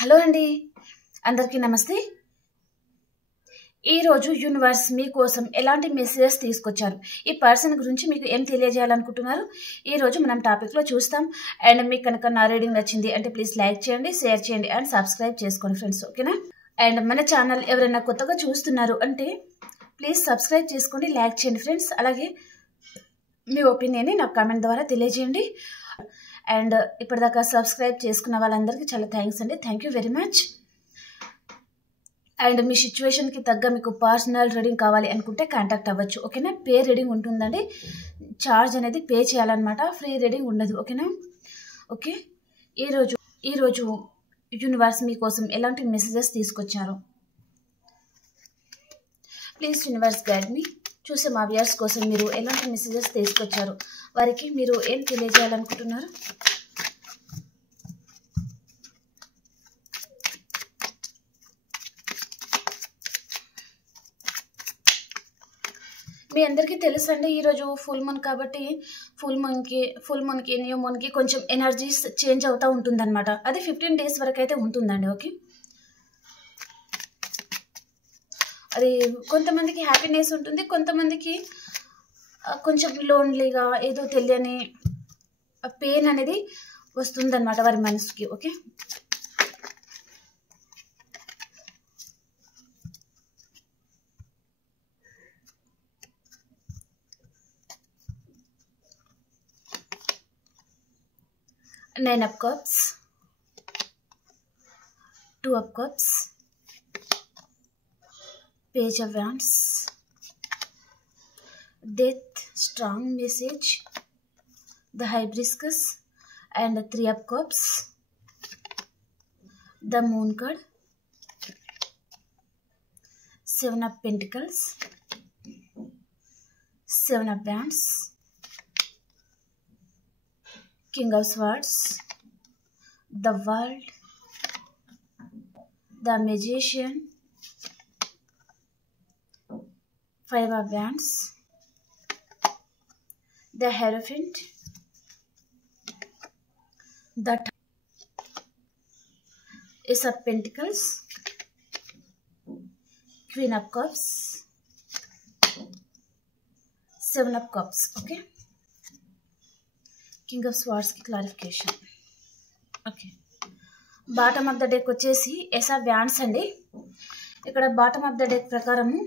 Hello అండి, అందరికీ నమస్తే. ఈరోజు యూనివర్స్ మీకోసం ఎలాంటి మెసేజెస్ తీసుకొచ్చారు, ఈ పర్సన్ గురించి మీకు ఏం తెలియజేయాలనుకుంటున్నారు, ఈరోజు మనం టాపిక్లో చూస్తాం. అండ్ మీకు కనుక నా రీడింగ్ నచ్చింది అంటే ప్లీజ్ లైక్ చేయండి, షేర్ చేయండి అండ్ సబ్స్క్రైబ్ చేసుకోండి ఫ్రెండ్స్, ఓకేనా. అండ్ మన ఛానల్ ఎవరైనా కొత్తగా చూస్తున్నారు అంటే ప్లీజ్ సబ్స్క్రైబ్ చేసుకోండి, లైక్ చేయండి ఫ్రెండ్స్. అలాగే మీ ఒపీనియన్ని నాకు కామెంట్ ద్వారా తెలియజేయండి. అండ్ ఇప్పటిదాకా సబ్స్క్రైబ్ చేసుకున్న వాళ్ళందరికీ చాలా థ్యాంక్స్ అండి, thank you very much. And మీ సిచ్యువేషన్కి తగ్గ మీకు పర్సనల్ రీడింగ్ కావాలి అనుకుంటే కాంటాక్ట్ అవ్వచ్చు, ఓకేనా. పే రీడింగ్ ఉంటుందండి, ఛార్జ్ అనేది పే చేయాలన్నమాట, ఫ్రీ రీడింగ్ ఉండదు, ఓకేనా. ఓకే, ఈరోజు యూనివర్స్ మీకోసం ఎలాంటి మెసేజెస్ తీసుకొచ్చారు ప్లీజ్ యూనివర్స్ గైడ్ మీ. చూసే మా వ్యూయర్స్ కోసం మీరు ఎలాంటి మెసేజెస్ తీసుకొచ్చారు, వారికి మీరు ఏం తెలియజేయాలనుకుంటున్నారు. మీ అందరికీ తెలుసండి, ఈరోజు ఫుల్ మూన్ కాబట్టి ఫుల్ మూన్కి న్యూ మూన్కి కొంచెం ఎనర్జీస్ చేంజ్ అవుతూ ఉంటుందన్నమాట. అది 15 days వరకు అయితే ఉంటుందండి, ఓకే. అది కొంతమందికి హ్యాపీనెస్ ఉంటుంది, కొంతమందికి కొంచెం లోన్లీగా ఏదో తెలియని పెయిన్ అనేది వస్తుందన్నమాట వారి మనసుకి, okay. Nine of Cups, Two of Cups, Page of Wands, Death, strong message, the Hibiscus and the Three of Cups, the Moon card, Seven of Pentacles, Seven of Wands, King of Swords, the World, the Magician, Five of Wands, the Hierophant, the Ace of Pentacles, Queen of Cups, Seven of Cups, okay. King of స్వార్డ్స్కి clarification, okay. Bottom of the deck వచ్చేసి ace of wands అండి. ఇక్కడ bottom of the deck ప్రకారము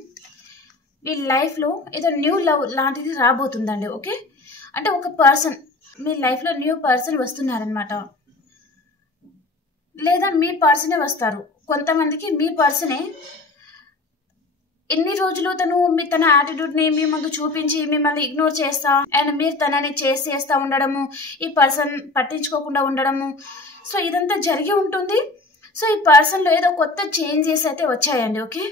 మీ లైఫ్లో ఏదో new love లాంటిది రాబోతుందండి, okay. అంటే ఒక పర్సన్ మీ లైఫ్లో న్యూ పర్సన్ వస్తున్నారనమాట, లేదా మీ పర్సనే వస్తారు. కొంతమందికి మీ పర్సనే ఎన్ని రోజులు తన యాటిట్యూడ్ని మీ ముందు చూపించి మిమ్మల్ని ఇగ్నోర్ చేస్తా అండ్ మీరు తనని చేస్తా ఉండడము, ఈ పర్సన్ పట్టించుకోకుండా ఉండడము, సో ఇదంతా జరిగి ఉంటుంది. సో ఈ పర్సన్లో ఏదో కొత్త చేంజెస్ అయితే వచ్చాయండి, ఓకే.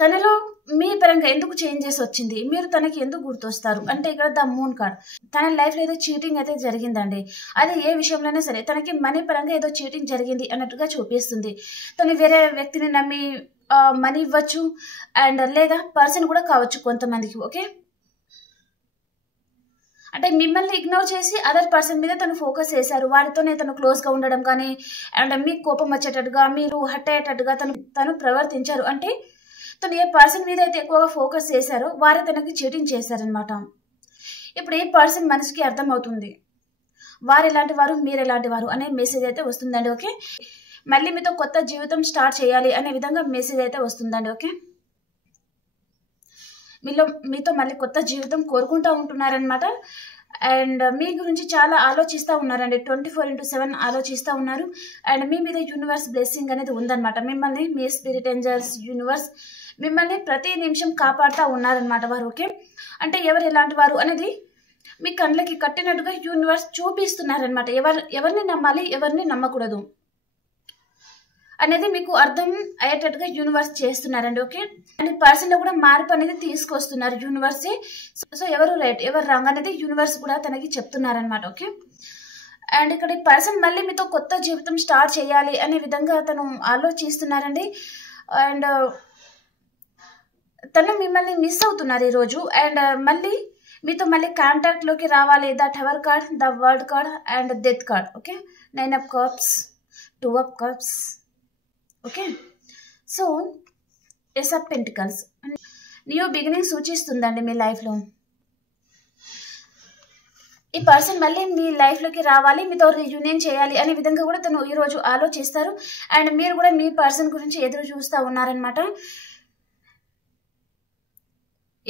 తనలో మీ పరంగా ఎందుకు చేంజెస్ వచ్చింది, మీరు తనకి ఎందుకు గుర్తొస్తారు అంటే ఇక్కడ ద మూన్ కార్డ్. తన లైఫ్లో ఏదో చీటింగ్ అయితే జరిగిందండి, అది ఏ విషయంలోనే సరే తనకి మనీ పరంగా ఏదో చీటింగ్ జరిగింది అన్నట్టుగా చూపిస్తుంది. తను వేరే వ్యక్తిని నమ్మి మనీ ఇవ్వచ్చు అండ్ లేదా పర్సన్ కూడా కావచ్చు కొంతమందికి, ఓకే. అంటే మిమ్మల్ని ఇగ్నోర్ చేసి అదర్ పర్సన్ మీద తను ఫోకస్ చేశారు, వారితోనే తను క్లోజ్గా ఉండడం కానీ అండ్ మీకు కోపం వచ్చేటట్టుగా మీరు హర్ట్ అయ్యేటట్టుగా తను ప్రవర్తించారు. అంటే తను ఏ పర్సన్ మీద అయితే ఎక్కువగా ఫోకస్ చేశారో వారే తనకి చీటింగ్ చేశారనమాట. ఇప్పుడు ఏ పర్సన్ మనసుకి అర్థమవుతుంది వారు ఎలాంటి వారు మీరు ఎలాంటి వారు అనే మెసేజ్ అయితే వస్తుందండి, ఓకే. మళ్ళీ మీతో కొత్త జీవితం స్టార్ట్ చేయాలి అనే విధంగా మెసేజ్ అయితే వస్తుందండి, ఓకే. మీతో మళ్ళీ కొత్త జీవితం కోరుకుంటూ ఉంటున్నారనమాట. అండ్ మీ గురించి చాలా ఆలోచిస్తూ ఉన్నారండి, 24/7 ఆలోచిస్తూ ఉన్నారు. అండ్ మీ మీద యూనివర్స్ బ్లెస్సింగ్ అనేది ఉందన్నమాట. మిమ్మల్ని మీ స్పిరిట్ ఏంజల్స్ యూనివర్స్ మిమ్మల్ని ప్రతి నిమిషం కాపాడుతూ ఉన్నారనమాట వారు, ఓకే. అంటే ఎవరు ఎలాంటి వారు అనేది మీ కళ్ళకి కట్టినట్టుగా యూనివర్స్ చూపిస్తున్నారనమాట. ఎవరిని నమ్మాలి ఎవరిని నమ్మకూడదు అనేది మీకు అర్థం అయ్యేటట్టుగా యూనివర్స్ చేస్తున్నారండి, ఓకే. అండ్ పర్సన్ లో కూడా మార్పు అనేది తీసుకొస్తున్నారు యూనివర్సే. సో ఎవరు రైట్ ఎవరు రాంగ్ అనేది యూనివర్స్ కూడా తనకి చెప్తున్నారనమాట, ఓకే. అండ్ ఇక్కడ ఈ పర్సన్ మళ్ళీ మీతో కొత్త జీవితం స్టార్ట్ చేయాలి అనే విధంగా తను ఆలోచిస్తున్నారండి. అండ్ తను మిమ్మల్ని మిస్ అవుతున్నారు ఈరోజు. అండ్ మళ్ళీ మీతో మళ్ళీ కాంటాక్ట్లోకి రావాలి. The tower card, the world card and death card. Okay, 9 of cups, 2 of cups. Okay, so ace of pentacles new beginning సూచిస్తుందండి మీ లైఫ్లో. ఈ పర్సన్ మళ్ళీ మీ లైఫ్లోకి రావాలి, మీతో రీయూనియన్ చేయాలి అనే విధంగా కూడా తను ఈరోజు ఆలోచిస్తారు. అండ్ మీరు కూడా మీ పర్సన్ గురించి ఎదురు చూస్తూ ఉన్నారనమాట.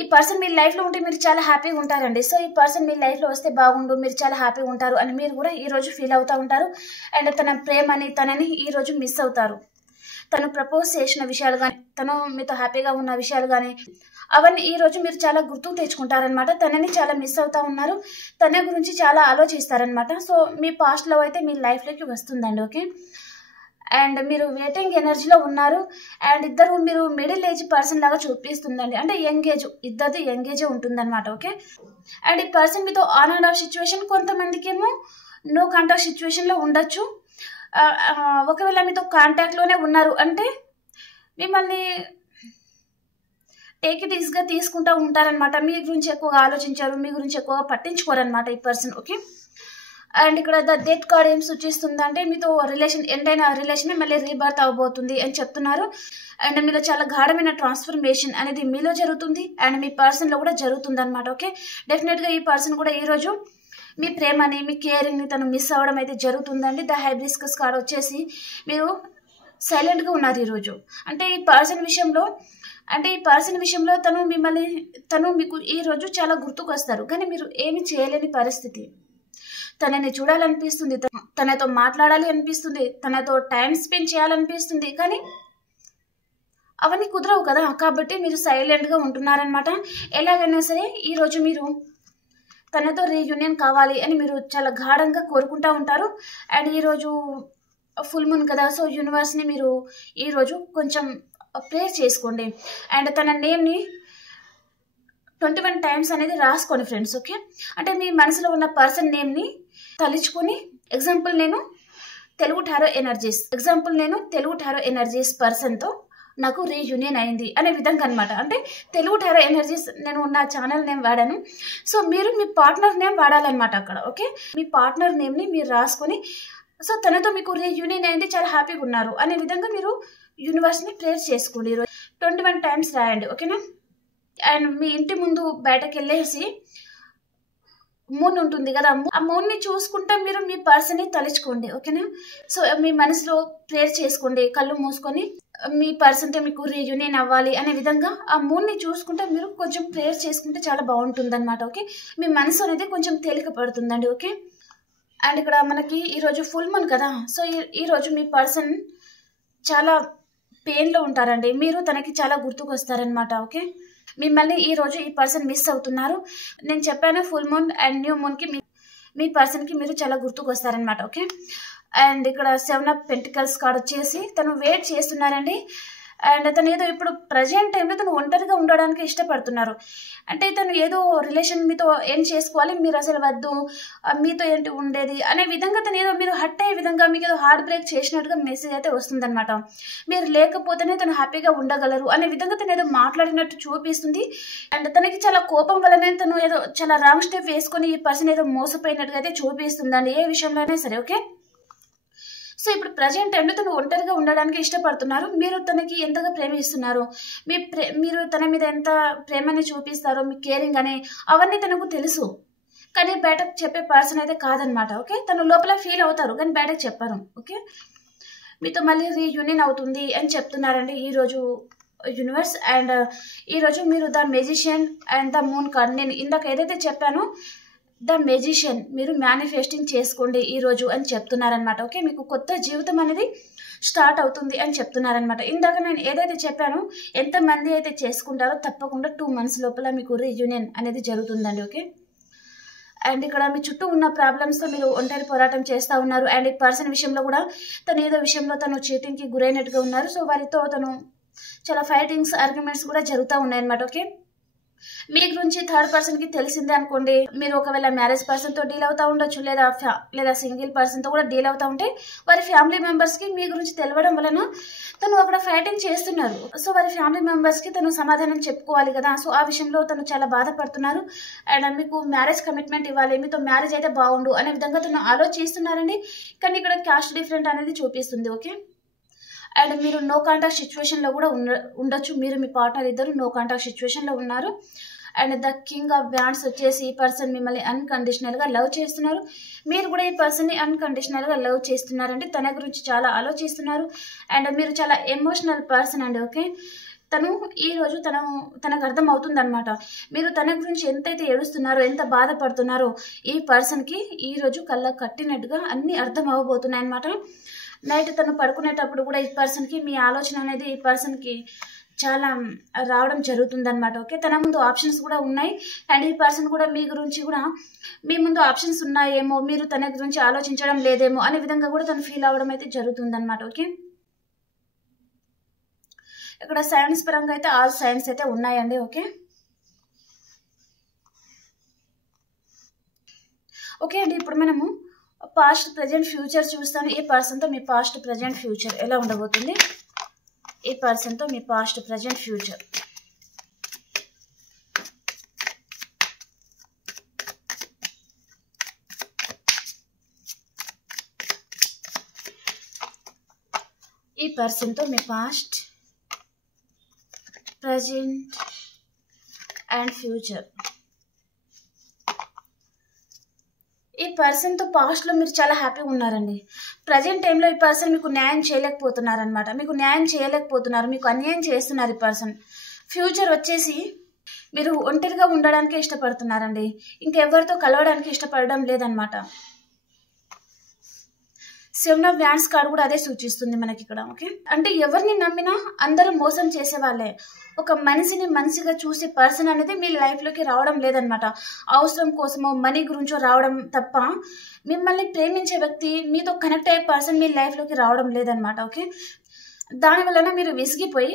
ఈ పర్సన్ మీ లైఫ్లో ఉంటే మీరు చాలా హ్యాపీగా ఉంటారండి. సో ఈ పర్సన్ మీ లైఫ్లో వస్తే బాగుండు, మీరు చాలా హ్యాపీగా ఉంటారు అని మీరు కూడా ఈరోజు ఫీల్ అవుతూ ఉంటారు. అండ్ తన ప్రేమని తనని ఈరోజు మిస్ అవుతారు. తను ప్రపోజ్ చేసిన విషయాలు కానీ, తను మీతో హ్యాపీగా ఉన్న విషయాలు కానీ, అవన్నీ ఈరోజు మీరు చాలా గుర్తుకు తెచ్చుకుంటారనమాట. తనని చాలా మిస్ అవుతూ ఉన్నారు, తన గురించి చాలా ఆలోచిస్తారనమాట. సో మీ పాస్ట్ లవ్ అయితే మీ లైఫ్లోకి వస్తుందండి. ఓకే, అండ్ మీరు వెయిటింగ్ ఎనర్జీలో ఉన్నారు. అండ్ ఇద్దరు మీరు మిడిల్ ఏజ్ పర్సన్ లాగా చూపిస్తుందండి. అంటే యంగ్ ఏజ్, ఇద్దరిది యంగ్ ఏజే ఉంటుందన్నమాట. ఓకే, అండ్ ఈ పర్సన్ మీతో ఆన్ అండ్ ఆఫ్ సిచ్యువేషన్, కొంతమందికి ఏమో నో కాంటాక్ట్ సిచ్యువేషన్లో ఉండొచ్చు. ఒకవేళ మీతో కాంటాక్ట్లోనే ఉన్నారు అంటే మిమ్మల్ని టేక్ ఇట్ ఈజీగా తీసుకుంటూ ఉంటారనమాట. మీ గురించి ఎక్కువగా ఆలోచించారు, మీ గురించి ఎక్కువగా పట్టించుకోరనమాట ఈ పర్సన్. ఓకే, అండ్ ఇక్కడ ద డెత్ కార్డ్ ఏం సూచిస్తుందంటే మీతో రిలేషన్ ఎండ్ అయిన రిలేషన్ మళ్ళీ రీబర్త్ అవబోతుంది అని చెప్తున్నారు. అండ్ మీలో చాలా గాఢమైన ట్రాన్స్ఫర్మేషన్ అనేది మీలో జరుగుతుంది అండ్ మీ పర్సన్లో కూడా జరుగుతుంది అనమాట. ఓకే, డెఫినెట్గా ఈ పర్సన్ కూడా ఈరోజు మీ ప్రేమని, మీ కేరింగ్ని తను మిస్ అవ్వడం అయితే జరుగుతుందండి. ద హైబ్రిస్కస్ కార్డ్ వచ్చేసి మీరు సైలెంట్గా ఉన్నారు ఈరోజు. అంటే ఈ పర్సన్ విషయంలో తను మీకు ఈరోజు చాలా గుర్తుకు వస్తారు, కానీ మీరు ఏమి చేయలేని పరిస్థితి. తనని చూడాలనిపిస్తుంది, తనతో మాట్లాడాలి అనిపిస్తుంది, తనతో టైం స్పెండ్ చేయాలనిపిస్తుంది, కానీ అవన్నీ కుదరవు కదా. కాబట్టి మీరు సైలెంట్గా ఉంటున్నారనమాట. ఎలాగైనా సరే ఈరోజు మీరు తనతో రీయూనియన్ కావాలి అని మీరు చాలా గాఢంగా కోరుకుంటూ ఉంటారు. అండ్ ఈరోజు ఫుల్ మూన్ కదా, సో యూనివర్స్ని మీరు ఈరోజు కొంచెం ప్రేర్ చేసుకోండి. అండ్ తన నేమ్ని 21 times అనేది రాసుకోండి ఫ్రెండ్స్. ఓకే, అంటే మీ మనసులో ఉన్న పర్సన్ నేమ్ని తలుచుకొని, ఎగ్జాంపుల్ నేను తెలుగు టారో ఎనర్జీస్ పర్సన్తో నాకు రీయూనియన్ అయింది అనే విధంగా అనమాట. అంటే తెలుగు టారో ఎనర్జీస్ నేను నా ఛానల్ నేమ్ వాడాను. సో మీరు మీ పార్ట్నర్ నేమ్ వాడాలన్నమాట అక్కడ. ఓకే, మీ పార్ట్నర్ నేమ్ని మీరు రాసుకొని, సో తనతో మీకు రీయూనియన్ అయింది, చాలా హ్యాపీగా ఉన్నారు అనే విధంగా మీరు యూనివర్స్ని ప్రేర్ చేసుకోండి. ఈరోజు 21 times రాయండి. ఓకేనా, అండ్ మీ ఇంటి ముందు బయటకు వెళ్ళేసి మూన్ ఉంటుంది కదా, ఆ మూన్ని చూసుకుంటా మీరు మీ పర్సన్ని తలుచుకోండి. ఓకేనా, సో మీ మనసులో ప్రేర్ చేసుకోండి, కళ్ళు మూసుకొని మీ పర్సన్తో మీకు రీయూనియన్ అవ్వాలి అనే విధంగా ఆ మూన్ని చూసుకుంటే మీరు కొంచెం ప్రేయర్ చేసుకుంటే చాలా బాగుంటుంది అనమాట. ఓకే, మీ మనసు అనేది కొంచెం తేలిక పడుతుందండి. ఓకే, అండ్ ఇక్కడ మనకి ఈరోజు ఫుల్ మూన్ కదా, సో ఈరోజు మీ పర్సన్ చాలా పెయిన్లో ఉంటారండి. మీరు తనకి చాలా గుర్తుకు వస్తారనమాట. ఓకే, మిమ్మల్ని ఈరోజు ఈ పర్సన్ మిస్ అవుతున్నారు. నేను చెప్పాను ఫుల్ మూన్ అండ్ న్యూ మూన్కి మీ పర్సన్కి మీరు చాలా గుర్తుకు వస్తారనమాట. ఓకే, అండ్ ఇక్కడ 7 of Pentacles కార్డ్ వచ్చేసి తను వెయిట్ చేస్తున్నారండి. అండ్ తను ఏదో ఇప్పుడు ప్రజెంట్ టైంలో తను ఒంటరిగా ఉండడానికి ఇష్టపడుతున్నారు. అంటే తను ఏదో రిలేషన్ మీతో ఏం చేసుకోవాలి, మీరు అసలు వద్దు, మీతో ఏంటి ఉండేది అనే విధంగా తను ఏదో మీరు హట్ అయ్యే విధంగా మీకు ఏదో హార్ట్ బ్రేక్ చేసినట్టుగా మెసేజ్ అయితే వస్తుందన్నమాట. మీరు లేకపోతేనే తను హ్యాపీగా ఉండగలరు అనే విధంగా తను ఏదో మాట్లాడినట్టు చూపిస్తుంది. అండ్ తనకి చాలా కోపం వల్లనే తను ఏదో చాలా రాంగ్ స్టెప్ వేసుకొని ఈ పర్సన్ ఏదో మోసపోయినట్టుగా అయితే చూపిస్తుందండి, ఏ విషయంలోనే సరే. ఓకే, సో ఇప్పుడు ప్రజెంట్ టైంలో తను ఒంటరిగా ఉండడానికి ఇష్టపడుతున్నారు. మీరు తనకి ఎంతగా ప్రేమిస్తున్నారు, మీరు తన మీద ఎంత ప్రేమని చూపిస్తారో, మీ కేరింగ్ అనే అవన్నీ తనకు తెలుసు, కానీ బయటకు చెప్పే పర్సన్ అయితే కాదనమాట. ఓకే, తను లోపల ఫీల్ అవుతారు కానీ బయటకు చెప్పారు. ఓకే, మీతో మళ్ళీ రీయూనియన్ అవుతుంది అని చెప్తున్నారండి ఈరోజు యూనివర్స్. అండ్ ఈరోజు మీరు the magician and the moon card, నేను ఇందాక ఏదైతే చెప్పానో ద మెజిషియన్ మీరు మేనిఫెస్టింగ్ చేసుకోండి ఈరోజు అని చెప్తున్నారనమాట. ఓకే, మీకు కొత్త జీవితం అనేది స్టార్ట్ అవుతుంది అని చెప్తున్నారనమాట. ఇందాక నేను ఏదైతే చెప్పానో ఎంతమంది అయితే చేసుకుంటారో తప్పకుండా 2 months లోపల మీకు రీయూనియన్ అనేది జరుగుతుందండి. ఓకే, అండ్ ఇక్కడ మీ చుట్టూ ఉన్న ప్రాబ్లమ్స్తో మీరు ఒంటరి పోరాటం చేస్తూ ఉన్నారు. అండ్ ఈ పర్సన్ విషయంలో కూడా తను ఏదో విషయంలో తను చీటింగ్కి గురైనట్టుగా ఉన్నారు. సో వారితో తను చాలా ఫైటింగ్స్, ఆర్గ్యుమెంట్స్ కూడా జరుగుతూ ఉన్నాయన్నమాట. ఓకే, మీ గురించి థర్డ్ పర్సన్ కి తెలిసిందే అనుకోండి, మీరు ఒకవేళ మ్యారేజ్ పర్సన్ తో డీల్ అవుతా ఉండొచ్చు, లేదా సింగిల్ పర్సన్ తో కూడా డీల్ అవుతా ఉంటే వారి ఫ్యామిలీ మెంబర్స్ కి మీ గురించి తెలవడం వలన తను అక్కడ ఫైటింగ్ చేస్తున్నారు. సో వారి ఫ్యామిలీ మెంబర్స్ కి తను సమాధానం చెప్పుకోవాలి కదా. సో ఆ విషయంలో తను చాలా బాధపడుతున్నారు. అండ్ మీకు మ్యారేజ్ కమిట్మెంట్ ఇవ్వాలి, మీతో మ్యారేజ్ అయితే బాగుండు అనే విధంగా తను ఆలోచిస్తున్నారండి. కానీ ఇక్కడ క్యాస్ట్ డిఫరెంట్ అనేది చూపిస్తుంది. ఓకే, అండ్ మీరు నో కాంటాక్ట్ సిచ్యువేషన్ లో కూడా ఉండొచ్చు. మీరు మీ పార్ట్నర్ ఇద్దరు నో కాంటాక్ట్ సిచ్యువేషన్ లో ఉన్నారు. And the king of wands వచ్చేసి ఈ పర్సన్ మిమ్మల్ని అన్కండిషనల్ గా లవ్ చేస్తున్నారు. మీరు కూడా ఈ పర్సన్ ని అన్కండిషనల్ గా లవ్ చేస్తున్నారండి. తన గురించి చాలా ఆలోచిస్తున్నారు. అండ్ మీరు చాలా ఎమోషనల్ పర్సన్ అండి. ఓకే, తను ఈ రోజు తనకు అర్థం అవుతుంది అనమాట. మీరు తన గురించి ఎంతైతే ఏడుస్తున్నారో, ఎంత బాధపడుతున్నారో ఈ పర్సన్ కి ఈ రోజు కళ్ళ కట్టినట్టుగా అన్ని అర్థం అవ్వబోతున్నాయి అనమాట. నైట్ తను పడుకునేటప్పుడు కూడా ఈ పర్సన్ కి మీ ఆలోచన అనేది ఈ పర్సన్ కి చాలా రావడం జరుగుతుంది అనమాట. ఓకే, తన ముందు ఆప్షన్స్ కూడా ఉన్నాయి. అండ్ ఈ పర్సన్ కూడా మీ గురించి కూడా మీ ముందు ఆప్షన్స్ ఉన్నాయేమో, మీరు తన గురించి ఆలోచించడం లేదేమో అనే విధంగా కూడా తను ఫీల్ అవ్వడం అయితే జరుగుతుంది అనమాట. ఓకే, ఇక్కడ సైన్స్ పరంగా అయితే ఆల్ సైన్స్ అయితే ఉన్నాయండి. ఓకే ఓకే అండి, ఇప్పుడు మనము పాస్ట్ ప్రజెంట్ ఫ్యూచర్ చూస్తాను. ఈ పర్సన్ తో మీ పాస్ట్ ప్రజెంట్ ఫ్యూచర్ ఎలా ఉండబోతుంది, ఈ పర్సన్ తో మీ పాస్ట్ ప్రజెంట్ ఫ్యూచర్. ఈ పర్సన్ తో మీ పాస్ట్ ప్రజెంట్ అండ్ ఫ్యూచర్. ఈ పర్సన్ తో పాస్ట్ లో మీరు చాలా హ్యాపీగా ఉన్నారండి. ప్రజెంట్ టైంలో ఈ పర్సన్ మీకు న్యాయం చేయలేకపోతున్నారు అనమాట. మీకు న్యాయం చేయలేకపోతున్నారు, మీకు అన్యాయం చేస్తున్నారు ఈ పర్సన్. ఫ్యూచర్ వచ్చేసి మీరు ఒంటరిగా ఉండడానికే ఇష్టపడుతున్నారండి, ఇంకెవరితో కలవడానికి ఇష్టపడడం లేదనమాట. 7 of Wands కార్డు కూడా అదే సూచిస్తుంది మనకి ఇక్కడ. ఓకే, అంటే ఎవరిని నమ్మినా అందరూ మోసం చేసే వాళ్ళే. ఒక మనిషిని మనిషిగా చూసే పర్సన్ అనేది మీ లైఫ్ లోకి రావడం లేదనమాట. అవసరం కోసమో మనీ గురించో రావడం తప్ప మిమ్మల్ని ప్రేమించే వ్యక్తి, మీతో కనెక్ట్ అయ్యే పర్సన్ మీ లైఫ్ లోకి రావడం లేదనమాట. ఓకే, దాని వలన మీరు విసిగిపోయి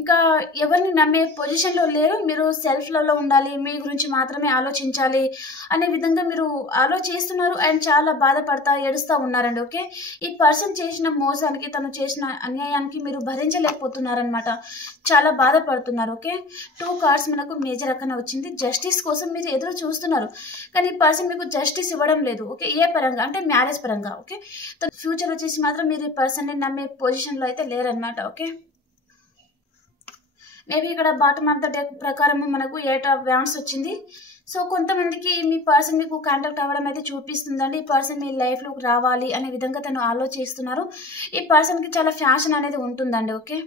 ఇంకా ఎవరిని నమ్మే పొజిషన్లో లేరు. మీరు సెల్ఫ్ లవ్లో ఉండాలి, మీ గురించి మాత్రమే ఆలోచించాలి అనే విధంగా మీరు ఆలోచిస్తున్నారు. అండ్ చాలా బాధపడతా ఏడుస్తూ ఉన్నారండి. ఓకే, ఈ పర్సన్ చేసిన మోసానికి, తను చేసిన అన్యాయానికి మీరు భరించలేకపోతున్నారనమాట, చాలా బాధపడుతున్నారు. ఓకే, 2 కార్డ్స్ మనకు మేజర్ అక్కన వచ్చింది. జస్టిస్ కోసం మీరు ఎదురు చూస్తున్నారు, కానీ ఈ పర్సన్ మీకు జస్టిస్ ఇవ్వడం లేదు. ఓకే, ఏ పరంగా అంటే మ్యారేజ్ పరంగా. ఓకే, ఫ్యూచర్ వచ్చేసి మాత్రం మీరు ఈ పర్సన్ని నమ్మే పొజిషన్లో అయితే లేరనమాట. ఓకే, మేబీ ఇక్కడ బాటమ్ ఆఫ్ ద డెక్ ప్రకారం మనకు 8 of Wands వచ్చింది. సో కొంతమందికి మీ పర్సన్ మీకు కాంటాక్ట్ అవ్వడం అయితే చూపిస్తుందండి. ఈ పర్సన్ మీ లైఫ్లోకి రావాలి అనే విధంగా తను ఆలోచిస్తున్నారు. ఈ పర్సన్కి చాలా ఫ్యాషన్ అనేది ఉంటుందండి. ఓకే,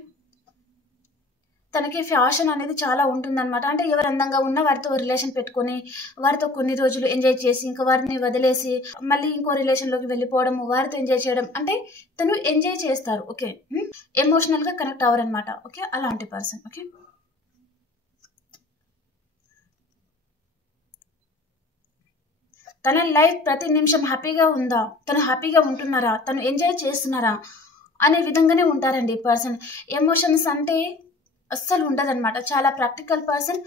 తనకి ఫ్యాషన్ అనేది చాలా ఉంటుందన్నమాట. అంటే ఎవరు అందంగా ఉన్నా వారితో రిలేషన్ పెట్టుకొని వారితో కొన్ని రోజులు ఎంజాయ్ చేసి ఇంకా వారిని వదిలేసి మళ్ళీ ఇంకో రిలేషన్లోకి వెళ్ళిపోవడం, వారితో ఎంజాయ్ చేయడం, అంటే తను ఎంజాయ్ చేస్తారు. ఓకే, ఎమోషనల్గా కనెక్ట్ అవ్వరనమాట. ఓకే, అలాంటి పర్సన్. ఓకే, తన లైఫ్ ప్రతి నిమిషం హ్యాపీగా ఉందా, తను హ్యాపీగా ఉంటున్నారా, తను ఎంజాయ్ చేస్తున్నారా అనే విధంగానే ఉంటారండి ఈ పర్సన్. ఎమోషన్స్ అంటే అస్సలు ఉండదన్నమాట. చాలా ప్రాక్టికల్ పర్సన్.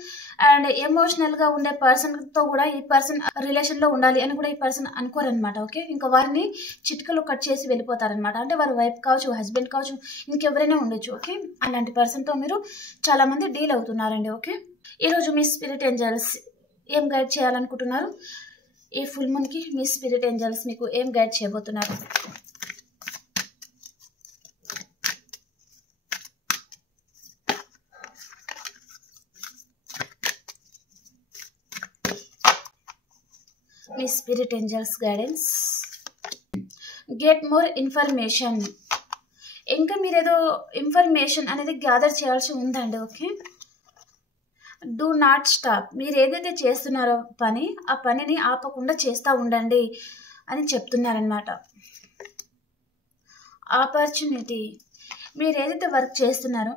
అండ్ ఎమోషనల్గా ఉండే పర్సన్తో కూడా ఈ పర్సన్ రిలేషన్లో ఉండాలి అని కూడా ఈ పర్సన్ అనుకోరనమాట. ఓకే, ఇంకా వారిని చిటికలో కట్ చేసి వెళ్ళిపోతారనమాట. అంటే వారు వైఫ్ కావచ్చు, హస్బెండ్ కావచ్చు, ఇంకెవరైనా ఉండొచ్చు. ఓకే, అలాంటి పర్సన్తో మీరు చాలామంది డీల్ అవుతున్నారండి. ఓకే, ఈరోజు మీ స్పిరిట్ ఏంజల్స్ ఏం గైడ్ చేయాలనుకుంటున్నారు? ఈ ఫుల్ మూన్కి మీ స్పిరిట్ ఏంజల్స్ మీకు ఏం గైడ్ చేయబోతున్నారు? మీ spirit angels guidance. Get more information. ఇంకా మీరేదో ఇన్ఫర్మేషన్ అనేది గ్యాదర్ చేయాల్సి ఉందండి. Okay, do not stop. మీరు ఏదైతే చేస్తున్నారో పని, ఆ పనిని ఆపకుండా చేస్తూ ఉండండి అని చెప్తున్నారనమాట. ఆపర్చునిటీ. మీరు ఏదైతే వర్క్ చేస్తున్నారో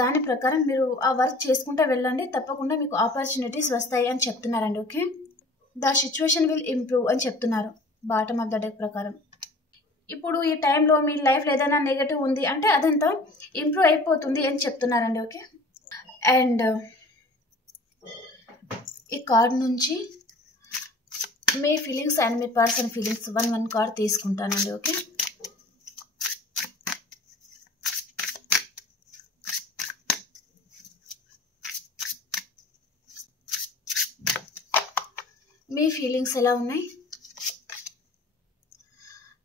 దాని ప్రకారం మీరు ఆ వర్క్ చేసుకుంటూ వెళ్ళండి, తప్పకుండా మీకు ఆపర్చునిటీస్ వస్తాయి అని చెప్తున్నారండి. Okay, the situation will improve అని చెప్తున్నారు బాటమ్ ఆఫ్ ద డెక్ ప్రకారం. ఇప్పుడు ఈ టైంలో మీ లైఫ్లో ఏదైనా నెగటివ్ ఉంది అంటే అదంతా ఇంప్రూవ్ అయిపోతుంది అని చెప్తున్నారండి. ఓకే, అండ్ ఈ కార్డ్ నుంచి మీ ఫీలింగ్స్ అండ్ మీ పర్సన్ ఫీలింగ్స్ 1 కార్డ్ తీసుకుంటానండి. ఓకే, మీ ఫీలింగ్స్ ఎలా ఉన్నాయి?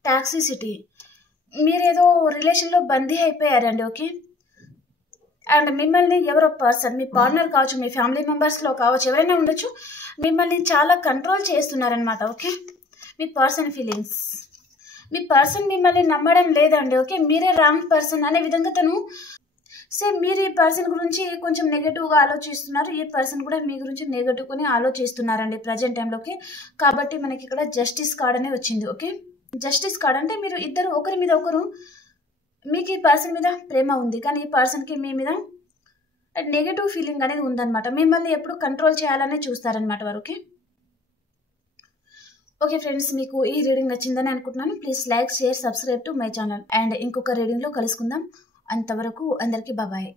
టాక్సిసిటీ, మీరేదో రిలేషన్లో బందీ అయిపోయారండి. ఓకే, అండ్ మిమ్మల్ని ఎవరో పర్సన్, మీ పార్ట్నర్ కావచ్చు, మీ ఫ్యామిలీ మెంబర్స్లో కావచ్చు, ఎవరైనా ఉండొచ్చు, మిమ్మల్ని చాలా కంట్రోల్ చేస్తున్నారనమాట. ఓకే, మీ పర్సన్ ఫీలింగ్స్, మీ పర్సన్ మిమ్మల్ని నమ్మడం లేదండి. ఓకే, మీరే రాంగ్ పర్సన్ అనే విధంగా తను మీరు ఈ పర్సన్ గురించి కొంచెం నెగటివ్గా ఆలోచిస్తున్నారు, ఈ పర్సన్ కూడా మీ గురించి నెగటివ్గానే ఆలోచిస్తున్నారండి ప్రజెంట్ టైంలోకి. కాబట్టి మనకి ఇక్కడ జస్టిస్ కార్డ్ అనే వచ్చింది. ఓకే, జస్టిస్ కార్డ్ అంటే మీరు ఇద్దరు ఒకరి మీద ఒకరు, మీకు ఈ పర్సన్ మీద ప్రేమ ఉంది కానీ ఈ పర్సన్కి మీ మీద నెగటివ్ ఫీలింగ్ అనేది ఉందన్నమాట. మిమ్మల్ని ఎప్పుడు కంట్రోల్ చేయాలనే చూస్తారనమాట వారు. ఓకే ఓకే ఫ్రెండ్స్, మీకు ఈ రీడింగ్ నచ్చిందని అనుకుంటున్నాను. Please like, share, subscribe to my channel. And ఇంకొక రీడింగ్లో కలుసుకుందాం. అంతవరకు అందరికీ బాయ్.